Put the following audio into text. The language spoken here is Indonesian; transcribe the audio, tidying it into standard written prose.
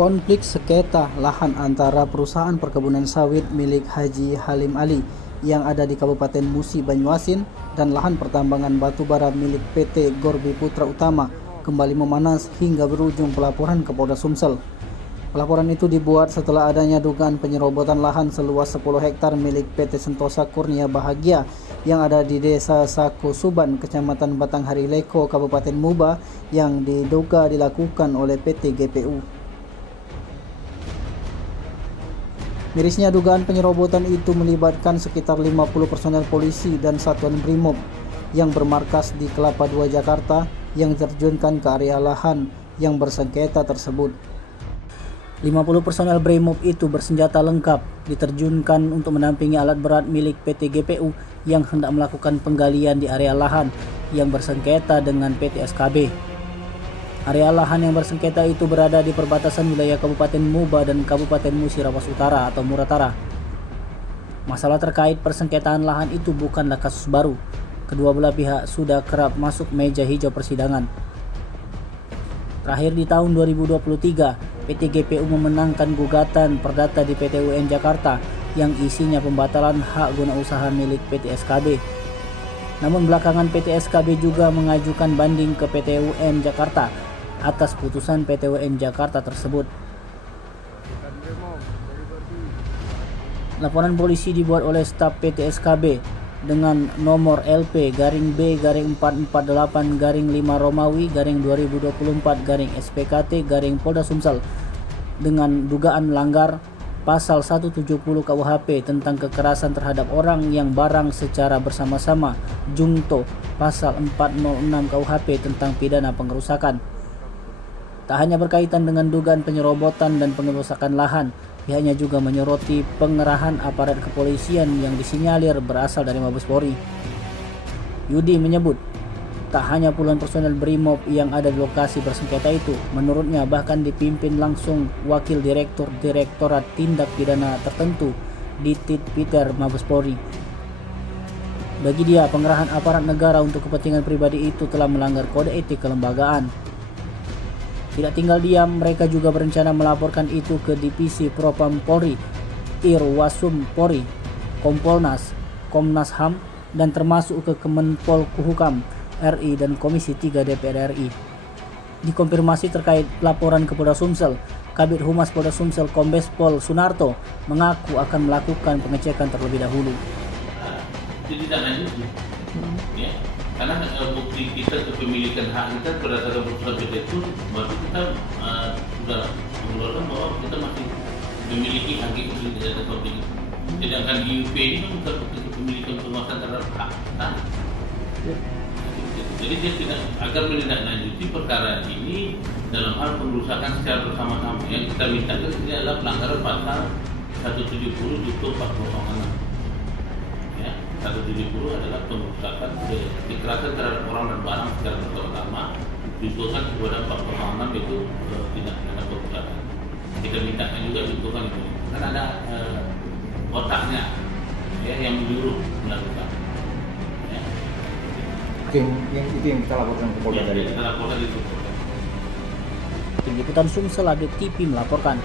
Konflik sengketa lahan antara perusahaan perkebunan sawit milik Haji Halim Ali yang ada di Kabupaten Musi Banyuasin dan lahan pertambangan batu bara milik PT Gorbi Putra Utama kembali memanas hingga berujung pelaporan ke Polda Sumsel. Pelaporan itu dibuat setelah adanya dugaan penyerobotan lahan seluas 10 hektar milik PT Sentosa Kurnia Bahagia yang ada di Desa Sako Suban, Kecamatan Batanghari Leko, Kabupaten Muba yang diduga dilakukan oleh PT GPU. Mirisnya dugaan penyerobotan itu melibatkan sekitar 50 personel polisi dan satuan BRIMOB yang bermarkas di Kelapa II, Jakarta yang diterjunkan ke area lahan yang bersengketa tersebut. 50 personel BRIMOB itu bersenjata lengkap diterjunkan untuk mendampingi alat berat milik PT GPU yang hendak melakukan penggalian di area lahan yang bersengketa dengan PT SKB. Area lahan yang bersengketa itu berada di perbatasan wilayah Kabupaten Muba dan Kabupaten Musi Rawas Utara atau Muratara. Masalah terkait persengketaan lahan itu bukanlah kasus baru. Kedua belah pihak sudah kerap masuk meja hijau persidangan. Terakhir di tahun 2023, PT GPU memenangkan gugatan perdata di PT UN Jakarta yang isinya pembatalan hak guna usaha milik PT SKB. Namun belakangan PT SKB juga mengajukan banding ke PT UN Jakarta atas putusan PT UN Jakarta tersebut. Laporan polisi dibuat oleh staf PT SKB dengan nomor LP-B-448-5 Romawi -2024 SPKT Polda Sumsel dengan dugaan melanggar Pasal 170 KUHP tentang kekerasan terhadap orang yang barang secara bersama-sama, Jungto Pasal 406 KUHP tentang pidana pengerusakan. Tak hanya berkaitan dengan dugaan penyerobotan dan pengerusakan lahan, pihaknya juga menyoroti pengerahan aparat kepolisian yang disinyalir berasal dari Mabes Polri. Yudi menyebut, tak hanya puluhan personel BRIMOB yang ada di lokasi bersengketa itu, menurutnya bahkan dipimpin langsung Wakil Direktur Direktorat Tindak Pidana Tertentu Ditit Peter Mabes Polri. Bagi dia, pengerahan aparat negara untuk kepentingan pribadi itu telah melanggar kode etik kelembagaan. Tidak tinggal diam, mereka juga berencana melaporkan itu ke Divisi Propam Polri, Irwasum Polri, Kompolnas, Komnas HAM, dan termasuk ke Kemenpol Hukum RI dan Komisi 3 DPR RI. Dikonfirmasi terkait laporan ke Polda Sumsel, Kabid Humas Polda Sumsel Kombes Pol Sunarto mengaku akan melakukan pengecekan terlebih dahulu. Ya, karena bukti kita kepemilikan hak kita berdasarkan putusan PT itu, berarti kita sudah mengeluarkan bahwa kita masih memiliki hak itu di data topik itu. Sedangkan IUP ini kan bukan bukti kepemilikan penguasaan terhadap hak tanah. Jadi dia tidak agar menindaklanjuti perkara ini dalam hal pengerusakan secara bersama-sama. Yang kita minta ini adalah pelanggaran pasal 170 Junto 406. Ya, 170 adalah pengerusakan kekerasan terhadap orang dan barang secara bersama-sama. Juntukan kepada 406 itu tidak ada pengerusakan. Kita mintakan juga juntukan itu. Kan ada otaknya ya, yang menyuruh melakukan. Yang itu yang kita laporkan ke Polda tadi. Kita laporkan itu. Tim Liputan Sumsel Update TV melaporkan.